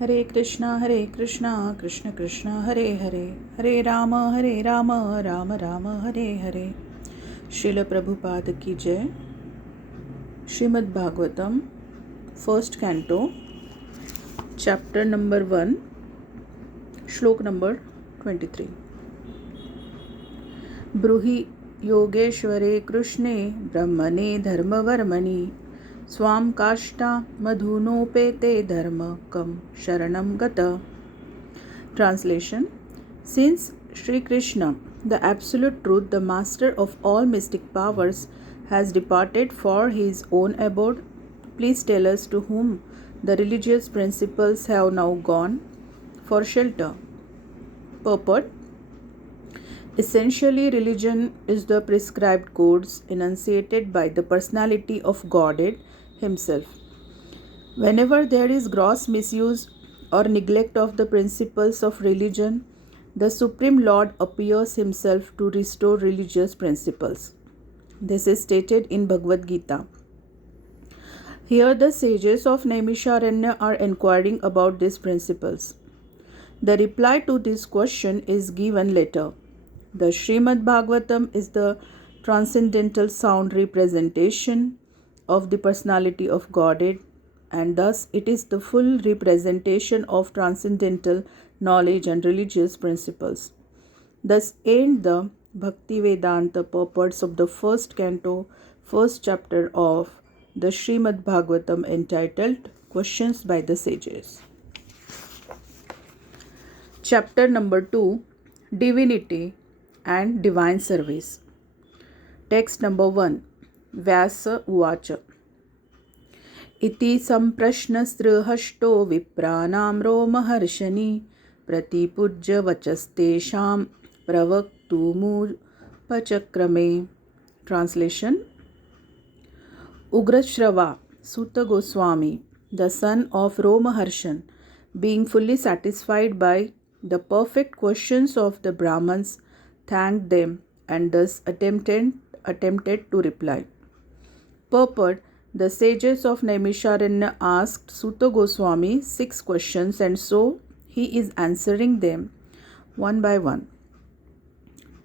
Hare Krishna, Krishna Krishna, Hare Hare, Hare Rama, Rama Rama, Hare Hare. Shril Prabhupad ki jai. Srimad Bhagavatam, first canto, chapter number 1, shlok number 23. Bruhi Yogeshware Krishne Brahmane Dharmavarmani Swam Kashta Madhunopete Dharma Kam Sharanam Gata. Translation. Since Sri Krishna, the Absolute Truth, the Master of all mystic powers, has departed for his own abode, please tell us to whom the religious principles have now gone for shelter. Purport. Essentially, religion is the prescribed codes enunciated by the personality of Godhead himself. Whenever there is gross misuse or neglect of the principles of religion, the Supreme Lord appears himself to restore religious principles. This is stated in Bhagavad Gita. Here the sages of Naimisharanya are inquiring about these principles. The reply to this question is given later. The Srimad Bhagavatam is the transcendental sound representation of the personality of Godhead, and thus it is the full representation of transcendental knowledge and religious principles. Thus end the Bhakti Vedanta purports of the first canto, first chapter of the Srimad Bhagavatam entitled Questions by the Sages. Chapter number 2, Divinity and Divine Service. Text number 1. Vyasa Uvacha. Iti samprashnasrihashto vipranam romaharshani pratipujya vachastesham pravaktumupachkrame. Translation. Ugrashrava Sutta Goswami, the son of Romaharshan, being fully satisfied by the perfect questions of the Brahmans, thanked them and thus attempted to reply. Purport. The sages of Naimisharanya asked Sutta Goswami 6 questions, and so he is answering them one by one.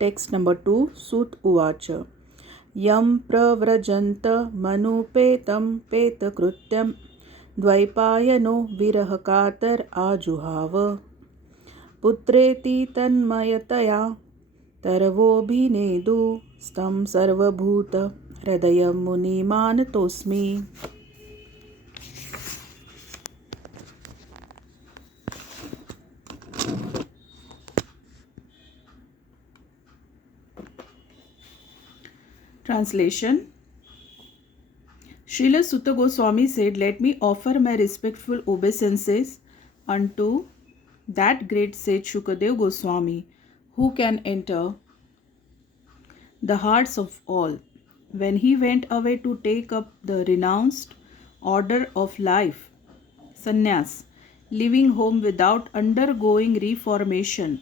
Text number 2. Sut Uvacha. Yam pravrajanta manupetam petakrutyam dvaipayano virahakatar ajuhava putreti tanmayataya tarvobhinedu stam sarvabhuta hridayam munimanatosmi. Translation. Srila Sutta Goswami said, "Let me offer my respectful obeisances unto that great sage Shukadev Goswami, who can enter the hearts of all. When he went away to take up the renounced order of life, sannyas, leaving home without undergoing reformation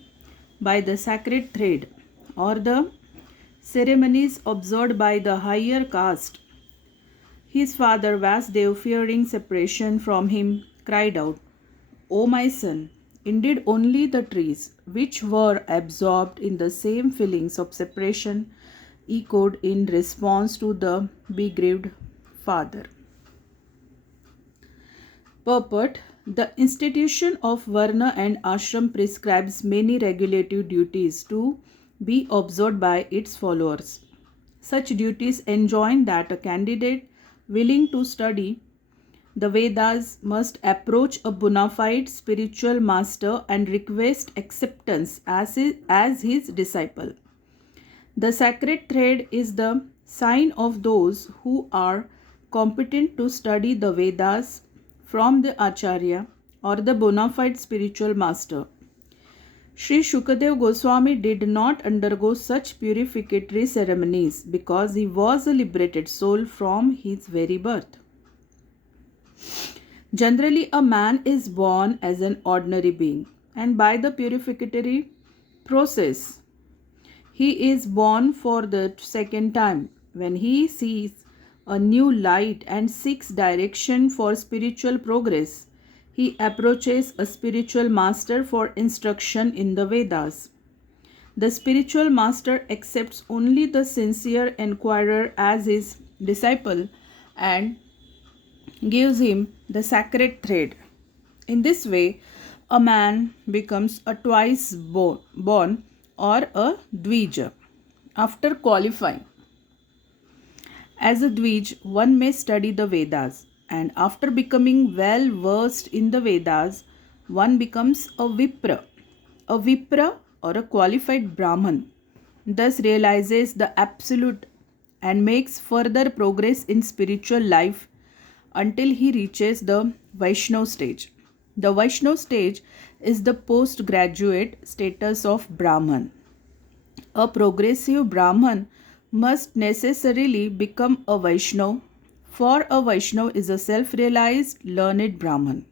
by the sacred thread or the ceremonies observed by the higher caste, his father Vasdev, fearing separation from him, cried out, 'O my son, indeed only the trees which were absorbed in the same feelings of separation echoed in response to the bereaved father.' Purport. The institution of Varna and Ashram prescribes many regulative duties to be observed by its followers. Such duties enjoin that a candidate willing to study the Vedas must approach a bona fide spiritual master and request acceptance as his disciple. The sacred thread is the sign of those who are competent to study the Vedas from the Acharya or the bona fide spiritual master. Sri Shukadev Goswami did not undergo such purificatory ceremonies because he was a liberated soul from his very birth. Generally, a man is born as an ordinary being, and by the purificatory process, he is born for the second time when he sees a new light and seeks direction for spiritual progress. he approaches a spiritual master for instruction in the Vedas. The spiritual master accepts only the sincere inquirer as his disciple and gives him the sacred thread. In this way, a man becomes a twice born or a dvija. After qualifying as a dvij, one may study the Vedas, and after becoming well versed in the Vedas, one becomes a vipra. A vipra or a qualified Brahman thus realizes the absolute and makes further progress in spiritual life until he reaches the Vaishnav stage. The Vaishnav stage is the postgraduate status of Brahman. A progressive Brahman must necessarily become a Vaishnav, for a Vaishnav is a self-realized, learned Brahman.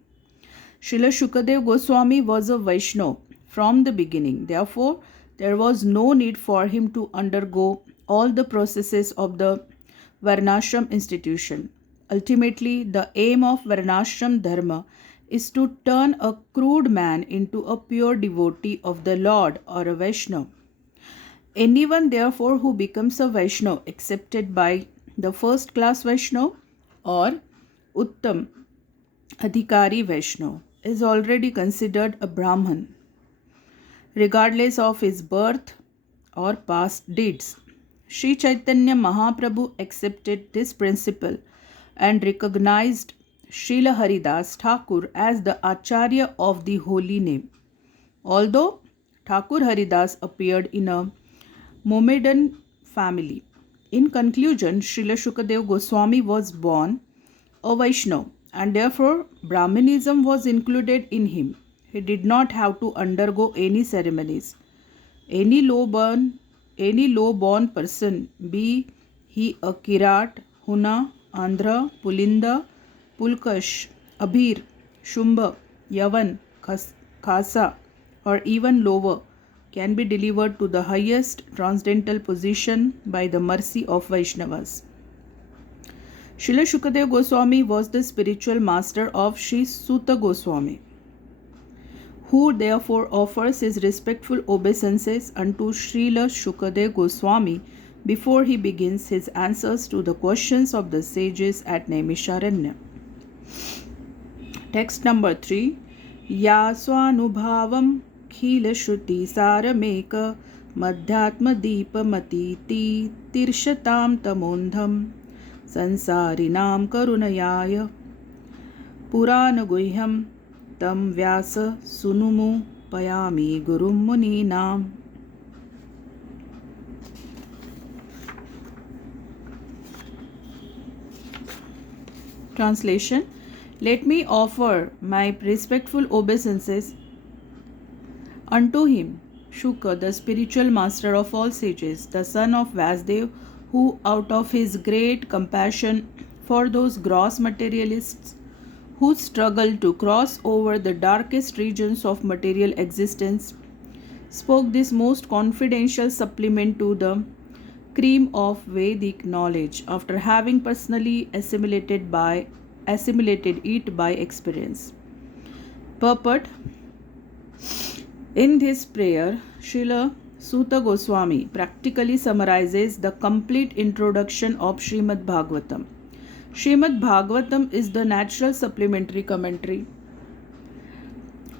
Srila Shukadev Goswami was a Vaishnav from the beginning. Therefore, there was no need for him to undergo all the processes of the Varnashram institution. Ultimately, the aim of Varnashram Dharma is to turn a crude man into a pure devotee of the Lord or a Vaishnav. Anyone, therefore, who becomes a Vaishnav accepted by the first class Vaishnav or Uttam Adhikari Vaishnav is already considered a Brahman, regardless of his birth or past deeds. Sri Chaitanya Mahaprabhu accepted this principle and recognized Srila Haridas Thakur as the Acharya of the holy name. Although Thakur Haridas appeared in a Mohammedan family. In conclusion, Srila Shukadev Goswami was born a Vaishnav and therefore Brahmanism was included in him. He did not have to undergo any ceremonies. Any low-born person, be he a Kirat, Huna, Andhra, Pulinda, Pulkash, Abhir, Shumba, Yavan, Khasa, or even lower, can be delivered to the highest transcendental position by the mercy of Vaishnavas. Srila Shukadev Goswami was the spiritual master of Sri Suta Goswami, who therefore offers his respectful obeisances unto Srila Shukadev Goswami before he begins his answers to the questions of the sages at Naimisharanya. Text number 3. Ya swanubhavam khila shruti sarameka madhyatma deepa matiti tirshatam tamondham sansarinam karunayaya puranaguhyam tam vyasa sunumu payami gurum muninam. Translation. Let me offer my respectful obeisances unto him, Shuka, the spiritual master of all sages, the son of Vasdev, who out of his great compassion for those gross materialists who struggle to cross over the darkest regions of material existence, spoke this most confidential supplement to the cream of Vedic knowledge after having personally assimilated it by experience. Purport. In this prayer, Srila Suta Goswami practically summarizes the complete introduction of Srimad Bhagavatam. Srimad Bhagavatam is the natural supplementary commentary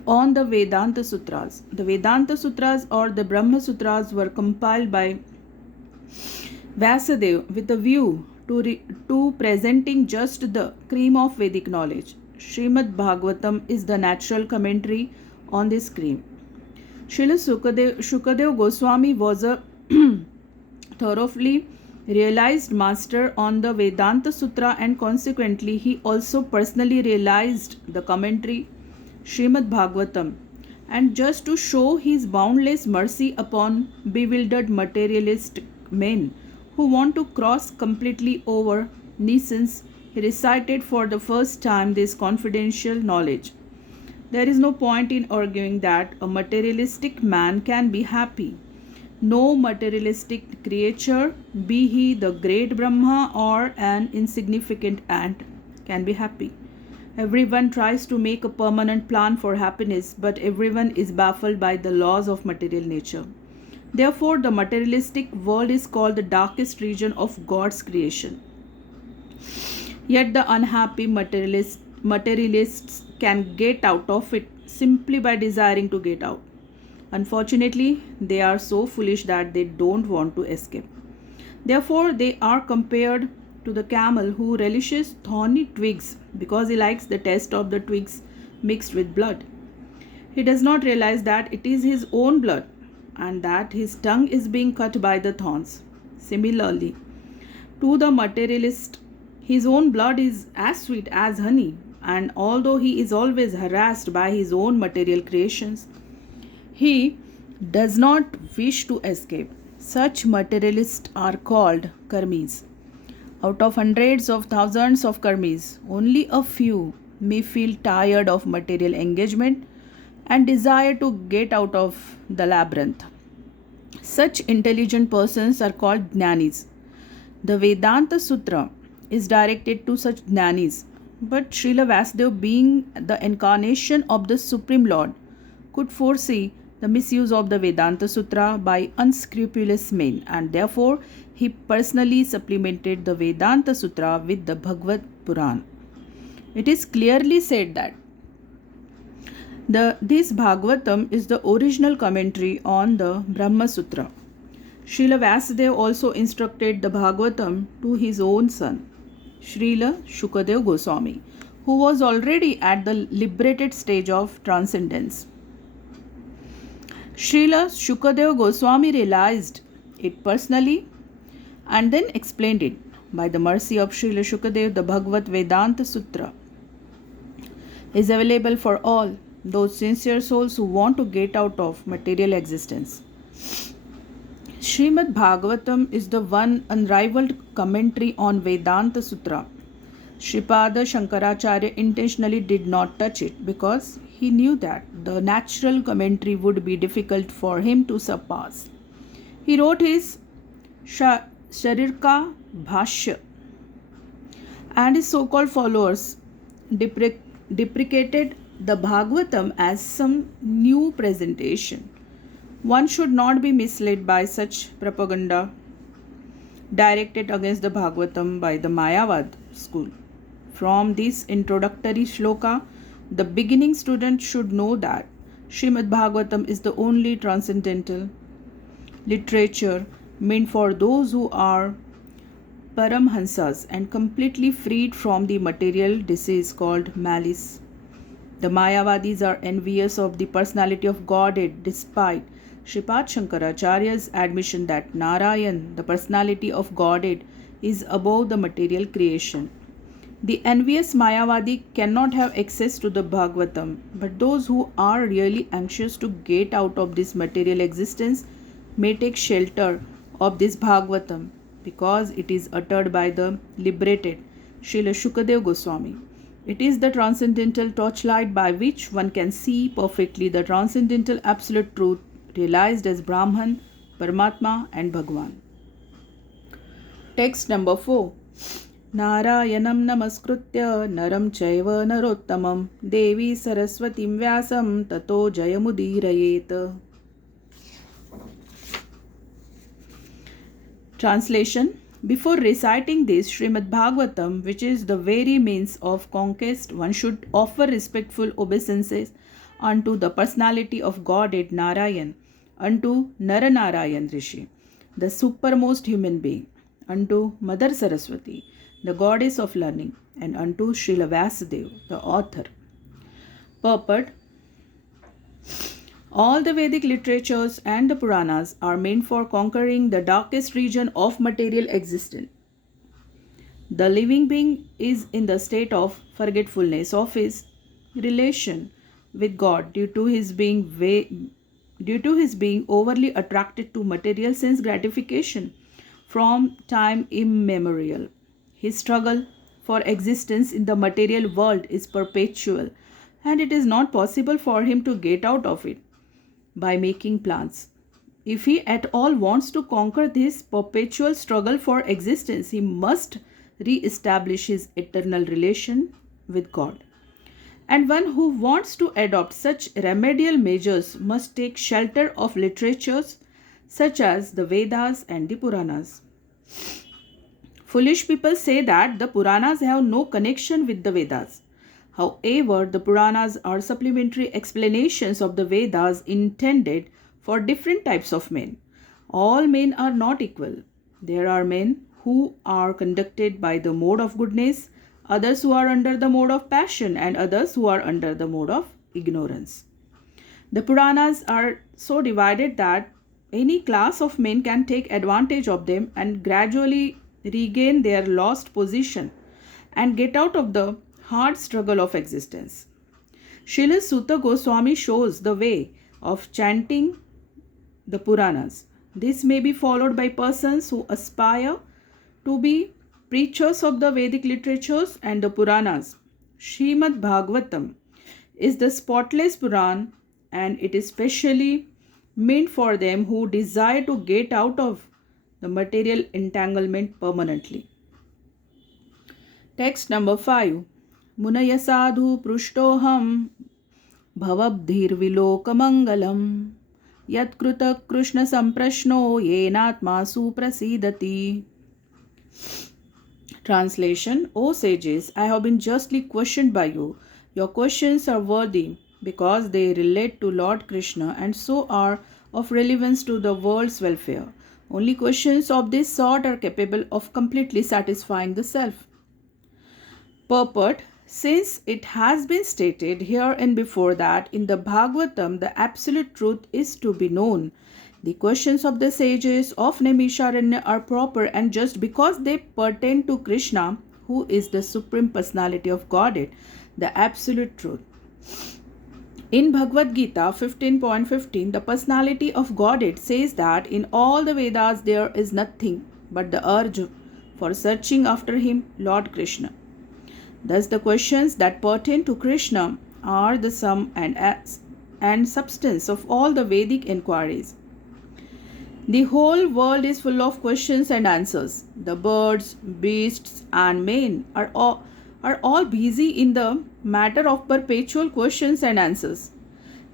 on the Vedanta Sutras. The Vedanta Sutras or the Brahma Sutras were compiled by Vyasadeva with a view to presenting just the cream of Vedic knowledge. Srimad Bhagavatam is the natural commentary on this cream. Srila Shukadev Goswami was a thoroughly realized master on the Vedanta Sutra, and consequently he also personally realized the commentary Srimad Bhagavatam, and just to show his boundless mercy upon bewildered materialist men who want to cross completely over nescience, he recited for the first time this confidential knowledge. There is no point in arguing that a materialistic man can be happy. No materialistic creature, be he the great Brahma or an insignificant ant, can be happy. Everyone tries to make a permanent plan for happiness, but everyone is baffled by the laws of material nature. Therefore, the materialistic world is called the darkest region of God's creation. Yet the unhappy materialists can get out of it simply by desiring to get out. Unfortunately, they are so foolish that they don't want to escape. Therefore, they are compared to the camel who relishes thorny twigs because he likes the taste of the twigs mixed with blood. He does not realize that it is his own blood and that his tongue is being cut by the thorns. Similarly, to the materialist, his own blood is as sweet as honey, and although he is always harassed by his own material creations, he does not wish to escape. Such materialists are called karmis. Out of hundreds of thousands of karmis, only a few may feel tired of material engagement and desire to get out of the labyrinth. Such intelligent persons are called jnanis. The Vedanta Sutra is directed to such jnanis, but Srila Vasudev, being the incarnation of the Supreme Lord, could foresee the misuse of the Vedanta Sutra by unscrupulous men, and therefore he personally supplemented the Vedanta Sutra with the Bhagavad Puran. It is clearly said that this Bhagavatam is the original commentary on the Brahma Sutra. Srila Vasudev also instructed the Bhagavatam to his own son, Srila Shukadev Goswami, who was already at the liberated stage of transcendence. Srila Shukadev Goswami realized it personally and then explained it. By the mercy of Srila Shukadev, the Bhagavad Vedanta Sutra is available for all those sincere souls who want to get out of material existence. Srimad Bhagavatam is the one unrivaled commentary on Vedanta Sutra. Sripada Shankaracharya intentionally did not touch it because he knew that the natural commentary would be difficult for him to surpass. He wrote his Sharirka Bhashya, and his so-called followers deprecated the Bhagavatam as some new presentation. One should not be misled by such propaganda directed against the Bhagavatam by the Mayavad school. From this introductory shloka, the beginning student should know that Srimad Bhagavatam is the only transcendental literature meant for those who are Paramhansas and completely freed from the material disease called malice. The Mayavadis are envious of the personality of Godhead despite Sripad Shankaracharya's admission that Narayan, the personality of Godhead, is above the material creation. The envious Mayavadi cannot have access to the Bhagavatam, but those who are really anxious to get out of this material existence may take shelter of this Bhagavatam because it is uttered by the liberated Srila Shukadev Goswami. It is the transcendental torchlight by which one can see perfectly the transcendental absolute truth realized as Brahman, Paramatma and Bhagwan. Text number 4. Narayanam namaskritya naram chaiva narottamam devi saraswatim vyasam tato jayamudirayet. Translation. Before reciting this Srimad Bhagavatam, which is the very means of conquest, one should offer respectful obeisances unto the personality of Godhead Narayan, unto Naranarayan Rishi, the supermost human being, unto Mother Saraswati, the goddess of learning, and unto Srila Vasudev, the author. Purport. All the Vedic literatures and the Puranas are meant for conquering the darkest region of material existence. The living being is in the state of forgetfulness of his relation with God due to his being overly attracted to material sense gratification from time immemorial. His struggle for existence in the material world is perpetual, and it is not possible for him to get out of it by making plans. If he at all wants to conquer this perpetual struggle for existence, he must re-establish his eternal relation with God. and one who wants to adopt such remedial measures must take shelter of literatures such as the Vedas and the Puranas. Foolish people say that the Puranas have no connection with the Vedas. However, the Puranas are supplementary explanations of the Vedas intended for different types of men. All men are not equal. There are men who are conducted by the mode of goodness, others who are under the mode of passion, and others who are under the mode of ignorance. The Puranas are so divided that any class of men can take advantage of them and gradually regain their lost position and get out of the hard struggle of existence. Srila Sutta Goswami shows the way of chanting the Puranas. This may be followed by persons who aspire to be preachers of the Vedic literatures and the Puranas. Srimad Bhagavatam is the spotless Puran, and it is specially meant for them who desire to get out of the material entanglement permanently. Text number 5. Munaya sadhu prushtoham bhavabdhir vilokamangalam yatkruta Krishna samprashno yenatma suprasidati. Translation: O sages, I have been justly questioned by you. Your questions are worthy because they relate to Lord Krishna and so are of relevance to the world's welfare. Only questions of this sort are capable of completely satisfying the self. Purport: since it has been stated here and before that in the Bhagavatam the absolute truth is to be known, the questions of the sages of Naimisharanya are proper and just because they pertain to Krishna, who is the Supreme Personality of Godhead, the absolute truth. In Bhagavad Gita 15.15, the personality of Godhead says that in all the Vedas there is nothing but the urge for searching after him, Lord Krishna. Thus the questions that pertain to Krishna are the sum and substance of all the Vedic inquiries. The whole world is full of questions and answers. The birds, beasts, and men are all busy in the matter of perpetual questions and answers.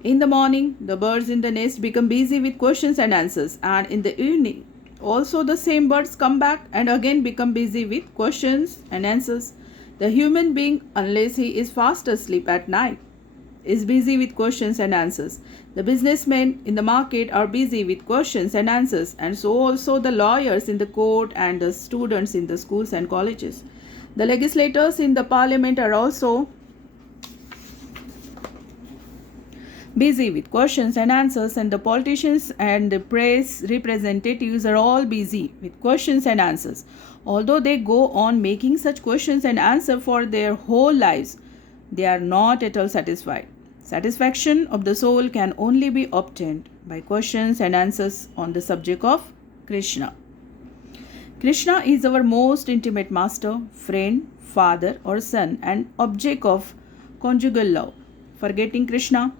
In the morning, the birds in the nest become busy with questions and answers, and in the evening, also the same birds come back and again become busy with questions and answers. The human being, unless he is fast asleep at night, is busy with questions and answers. The businessmen in the market are busy with questions and answers, and so also the lawyers in the court and the students in the schools and colleges. The legislators in the parliament are also busy with questions and answers, and the politicians and the press representatives are all busy with questions and answers. Although they go on making such questions and answers for their whole lives, they are not at all satisfied. Satisfaction of the soul can only be obtained by questions and answers on the subject of Krishna. Krishna is our most intimate master, friend, father or son, and object of conjugal love. Forgetting Krishna,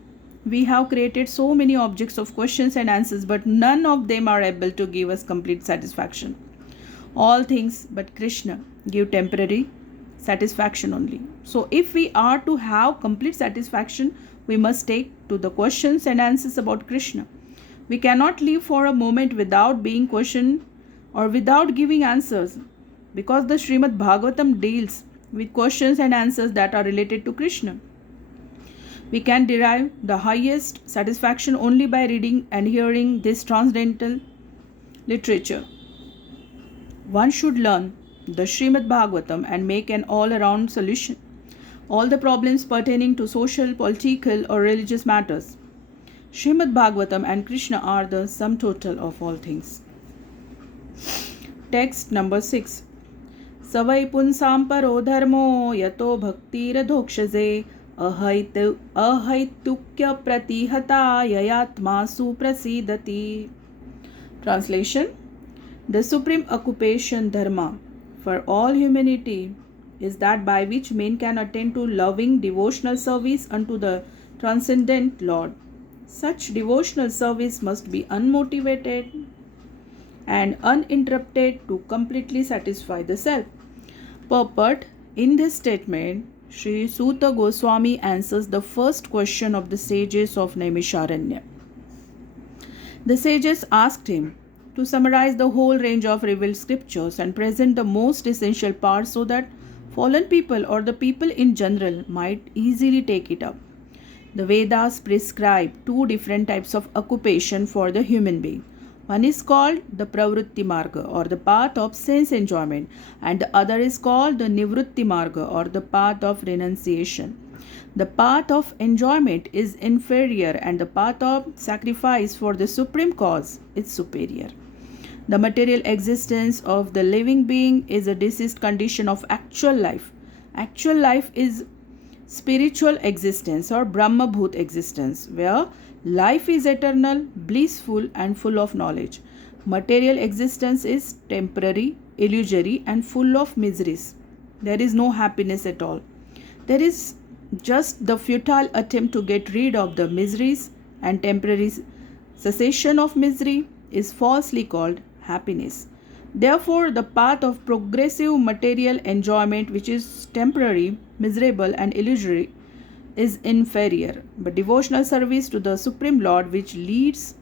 we have created so many objects of questions and answers, but none of them are able to give us complete satisfaction. All things but Krishna give temporary satisfaction only. So if we are to have complete satisfaction, we must take to the questions and answers about Krishna. We cannot live for a moment without being questioned or without giving answers, because the Srimad Bhagavatam deals with questions and answers that are related to Krishna. We can derive the highest satisfaction only by reading and hearing this transcendental literature. One should learn the Srimad Bhagavatam and make an all-around solution all the problems pertaining to social, political or religious matters. Srimad Bhagavatam and Krishna are the sum total of all things. Text number 6. Savai punsam paro dharmo yato bhaktir dhokshaze ahaitukya pratihata yayatma suprasidati. Translation: the supreme occupation dharma for all humanity is that by which men can attain to loving devotional service unto the transcendent Lord. Such devotional service must be unmotivated and uninterrupted to completely satisfy the self. Purport: in this statement, Sri Suta Goswami answers the first question of the sages of Naimisharanya. The sages asked him to summarize the whole range of revealed scriptures and present the most essential parts so that fallen people or the people in general might easily take it up. The Vedas prescribe two different types of occupation for the human being. One is called the Pravritti Marga or the path of sense enjoyment, and the other is called the Nivritti Marga or the path of renunciation. The path of enjoyment is inferior, and the path of sacrifice for the supreme cause is superior. The material existence of the living being is a deceased condition of actual life. Actual life is spiritual existence or Brahmabhut existence, where life is eternal, blissful, and full of knowledge. Material existence is temporary, illusory, and full of miseries. There is no happiness at all. There is just the futile attempt to get rid of the miseries, and temporary cessation of misery is falsely called happiness. Therefore, the path of progressive material enjoyment, which is temporary, miserable, and illusory, is inferior. But devotional service to the Supreme Lord, which leads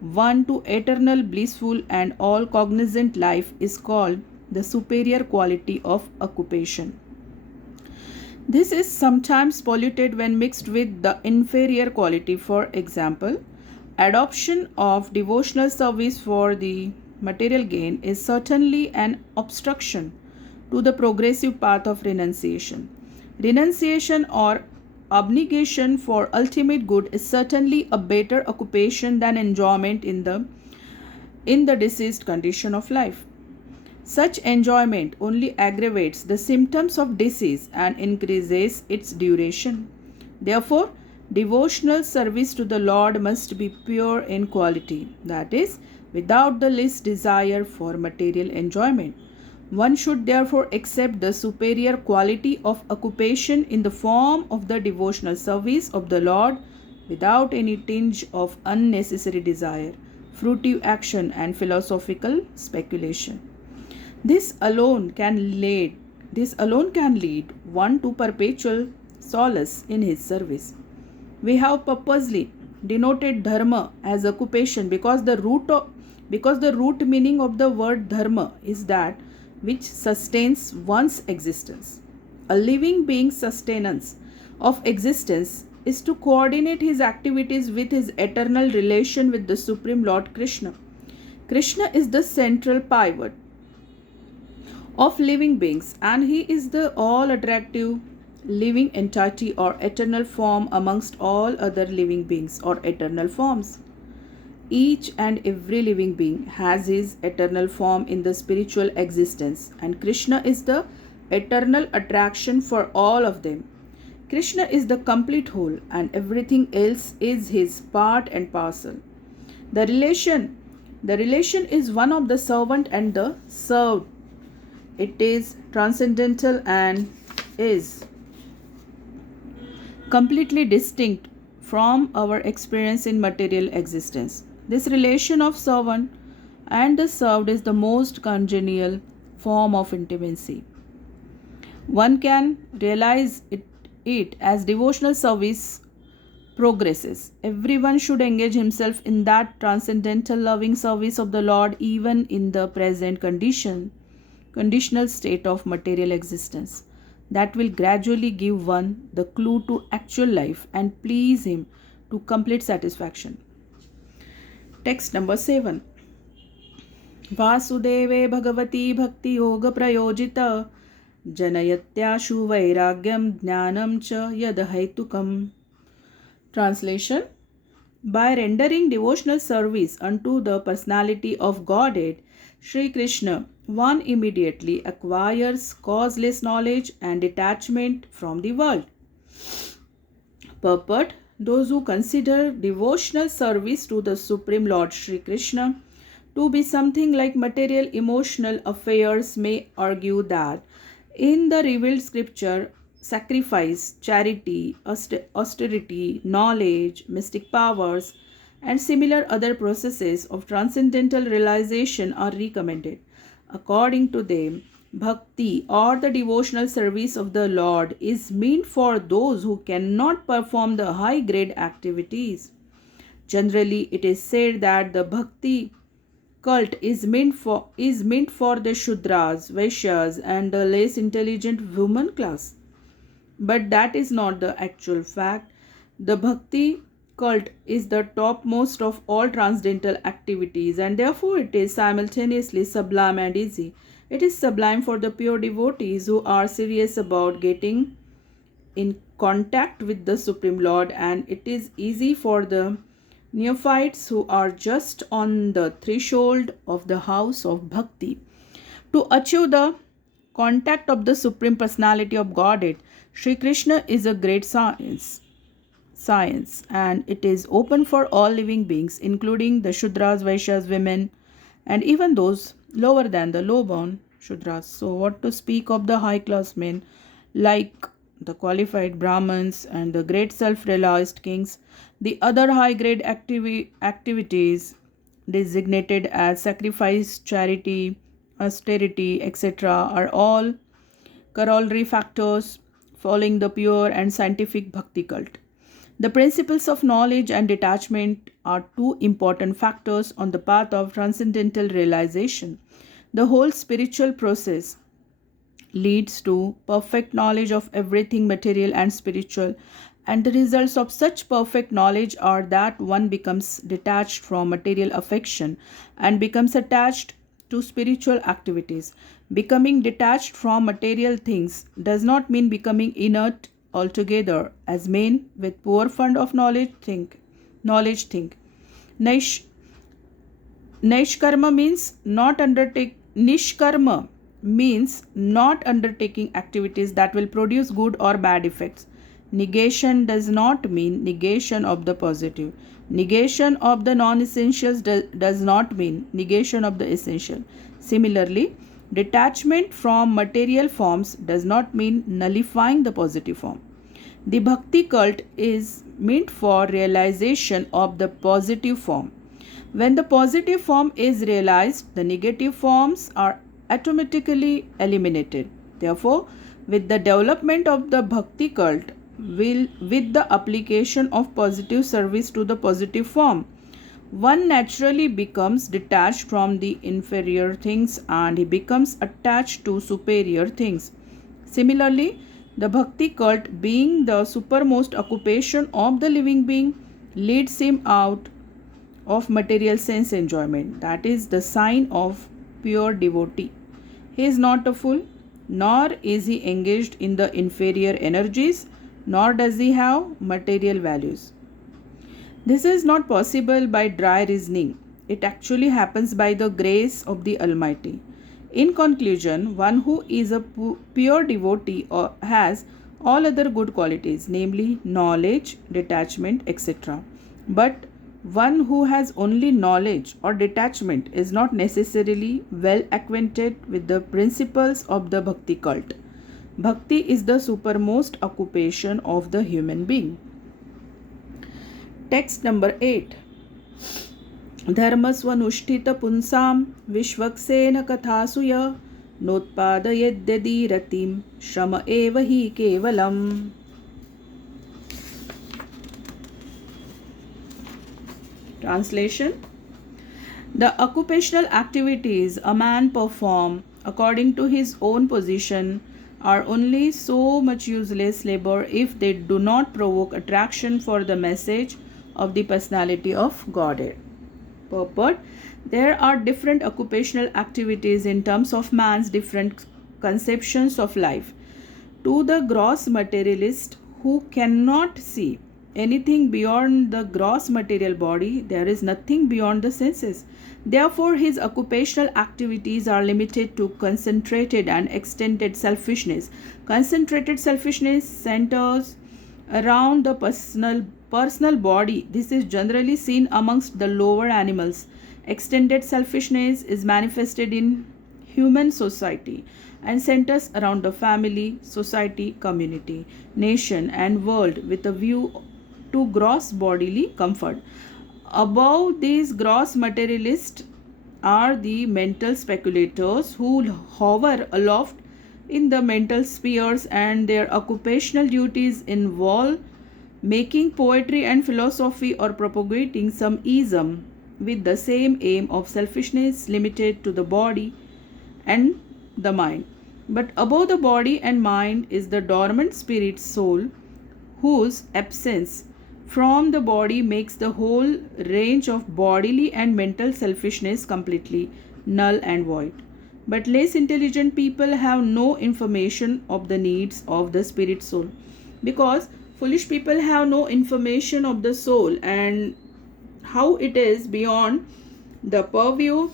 one to eternal, blissful, and all cognizant life, is called the superior quality of occupation. This is sometimes polluted when mixed with the inferior quality. For example, adoption of devotional service for the material gain is certainly an obstruction to the progressive path of renunciation. Renunciation or abnegation for ultimate good is certainly a better occupation than enjoyment in the deceased condition of life. Such enjoyment only aggravates the symptoms of disease and increases its duration. Therefore, devotional service to the Lord must be pure in quality, that is, without the least desire for material enjoyment. One should therefore accept the superior quality of occupation in the form of the devotional service of the Lord without any tinge of unnecessary desire, fruitive action, and philosophical speculation. This alone can lead one to perpetual solace in his service. We have purposely denoted dharma as occupation because the root meaning of the word dharma is that which sustains one's existence. A living being's sustenance of existence is to coordinate his activities with his eternal relation with the Supreme Lord Krishna. Krishna is the central pivot of living beings, and he is the all attractive living entity or eternal form amongst all other living beings or eternal forms. Each and every living being has his eternal form in the spiritual existence, and Krishna is the eternal attraction for all of them. Krishna is the complete whole, and everything else is his part and parcel. The relation is one of the servant and the served. It is transcendental and is completely distinct from our experience in material existence. This relation of servant and the served is the most congenial form of intimacy. One can realize it as devotional service progresses. Everyone should engage himself in that transcendental loving service of the Lord even in the present conditional state of material existence. That will gradually give one the clue to actual life and please him to complete satisfaction. Text number 7. Vasudeve Bhagavati Bhakti Yoga Prayojita Janayatyashu Vairagyam Jnanam Cha Yadahaitukam. Translation: by rendering devotional service unto the personality of Godhead, Sri Krishna, one immediately acquires causeless knowledge and detachment from the world. Purport: those who consider devotional service to the Supreme Lord Sri Krishna to be something like material emotional affairs may argue that in the revealed scripture, sacrifice, charity, austerity, knowledge, mystic powers, and similar other processes of transcendental realization are recommended. According to them, Bhakti or the devotional service of the Lord is meant for those who cannot perform the high grade activities. Generally, it is said that the Bhakti cult is meant for the Shudras, Vaishyas, and the less intelligent woman class. But that is not the actual fact. The Bhakti cult is the topmost of all transcendental activities, and therefore it is simultaneously sublime and easy. It is sublime for the pure devotees who are serious about getting in contact with the Supreme Lord, and it is easy for the neophytes who are just on the threshold of the house of Bhakti. To achieve the contact of the Supreme Personality of Godhead, Sri Krishna is a great science, and it is open for all living beings, including the Shudras, Vaishyas, women, and even those lower than the low-born Shudras. So, what to speak of the high-class men like the qualified Brahmins and the great self-realized kings? The other high-grade activities designated as sacrifice, charity, austerity, etc., are all corollary factors following the pure and scientific bhakti cult. The principles of knowledge and detachment are two important factors on the path of transcendental realization. The whole spiritual process leads to perfect knowledge of everything material and spiritual, and the results of such perfect knowledge are that one becomes detached from material affection and becomes attached to spiritual activities. Becoming detached from material things does not mean becoming inert altogether, as men with poor fund of knowledge think. Naish, Nishkarma means not undertaking activities that will produce good or bad effects. Negation does not mean negation of the positive. Negation of the non-essentials does not mean negation of the essential. Similarly, detachment from material forms does not mean nullifying the positive form. The bhakti cult is meant for realization of the positive form. When the positive form is realized, the negative forms are automatically eliminated. Therefore, with the development of the bhakti cult, with the application of positive service to the positive form, one naturally becomes detached from the inferior things and he becomes attached to superior things. Similarly, the bhakti cult, being the supermost occupation of the living being, leads him out of material sense enjoyment. That is the sign of pure devotee. He is not a fool, nor is he engaged in the inferior energies, nor does he have material values. This is not possible by dry reasoning. It actually happens by the grace of the Almighty. In conclusion, one who is a pure devotee has all other good qualities, namely knowledge, detachment, etc. But one who has only knowledge or detachment is not necessarily well acquainted with the principles of the bhakti cult. Bhakti is the supermost occupation of the human being. Text number 8. Dharmasvanushthita punsam vishvaksena kathasuya notpadayeddi ratim shrama eva hi kevalam. Translation. The occupational activities a man performs according to his own position are only so much useless labor if they do not provoke attraction for the message of the personality of Godhead. Purport. There are different occupational activities in terms of man's different conceptions of life. To the gross materialist who cannot see anything beyond the gross material body, there is nothing beyond the senses. Therefore, his occupational activities are limited to concentrated and extended selfishness. Concentrated selfishness centers around the personal body. This is generally seen amongst the lower animals. Extended selfishness is manifested in human society and centers around the family, society, community, nation, and world with a view to gross bodily comfort. Above these gross materialist are the mental speculators who hover aloft in the mental spheres, and their occupational duties involve making poetry and philosophy or propagating some ism with the same aim of selfishness limited to the body and the mind. But above the body and mind is the dormant spirit soul, whose absence from the body makes the whole range of bodily and mental selfishness completely null and void. But less intelligent people have no information of the needs of the spirit soul, because foolish people have no information of the soul and how it is beyond the purview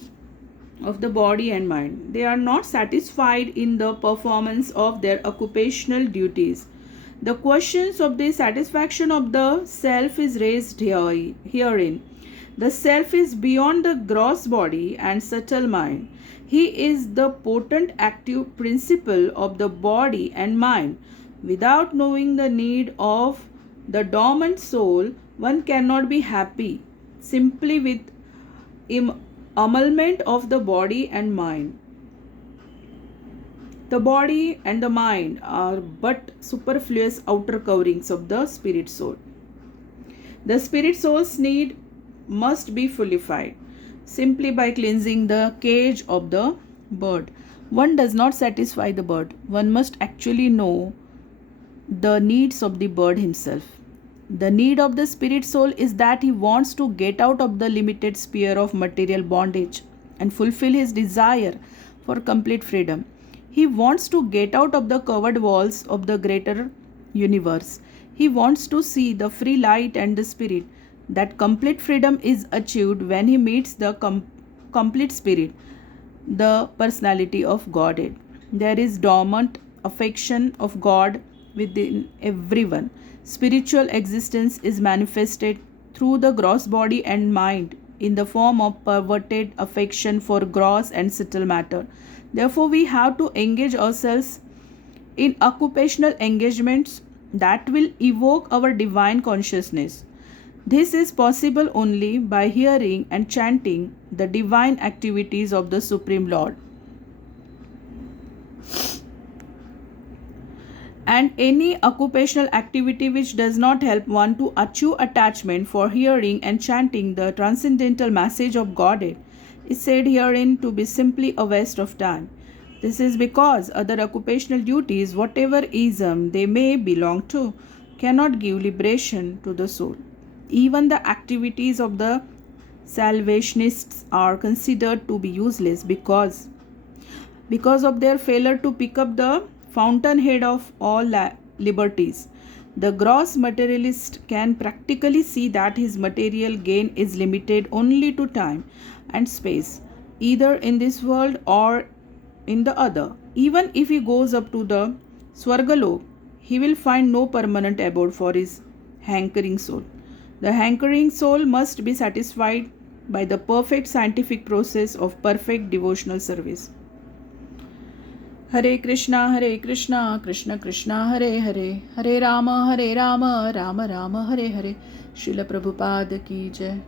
of the body and mind. They are not satisfied in the performance of their occupational duties. The questions of the satisfaction of the self is raised herein. The self is beyond the gross body and subtle mind. He is the potent active principle of the body and mind. Without knowing the need of the dormant soul, one cannot be happy simply with annulment of the body and mind. The body and the mind are but superfluous outer coverings of the spirit soul. The spirit soul's need must be fulfilled simply by cleansing the cage of the bird. One does not satisfy the bird. One must actually know the needs of the bird himself. The need of the spirit soul is that he wants to get out of the limited sphere of material bondage and fulfill his desire for complete freedom. He wants to get out of the covered walls of the greater universe. He wants to see the free light and the spirit. That complete freedom is achieved when he meets the complete spirit, the personality of Godhead. There is dormant affection of God within everyone. Spiritual existence is manifested through the gross body and mind in the form of perverted affection for gross and subtle matter. Therefore, we have to engage ourselves in occupational engagements that will evoke our divine consciousness. This is possible only by hearing and chanting the divine activities of the Supreme Lord. And any occupational activity which does not help one to achieve attachment for hearing and chanting the transcendental message of Godhead is said herein to be simply a waste of time. This is because other occupational duties, whatever ism they may belong to, cannot give liberation to the soul. Even the activities of the salvationists are considered to be useless because of their failure to pick up the fountainhead of all liberties. The gross materialist can practically see that his material gain is limited only to time and space, either in this world or in the other. Even if he goes up to the Swargalok, he will find no permanent abode for his hankering soul. The hankering soul must be satisfied by the perfect scientific process of perfect devotional service. Hare Krishna, Krishna Krishna, Hare Hare, Hare Rama, Rama Rama, Hare Hare. Shril Prabhupada ki jai.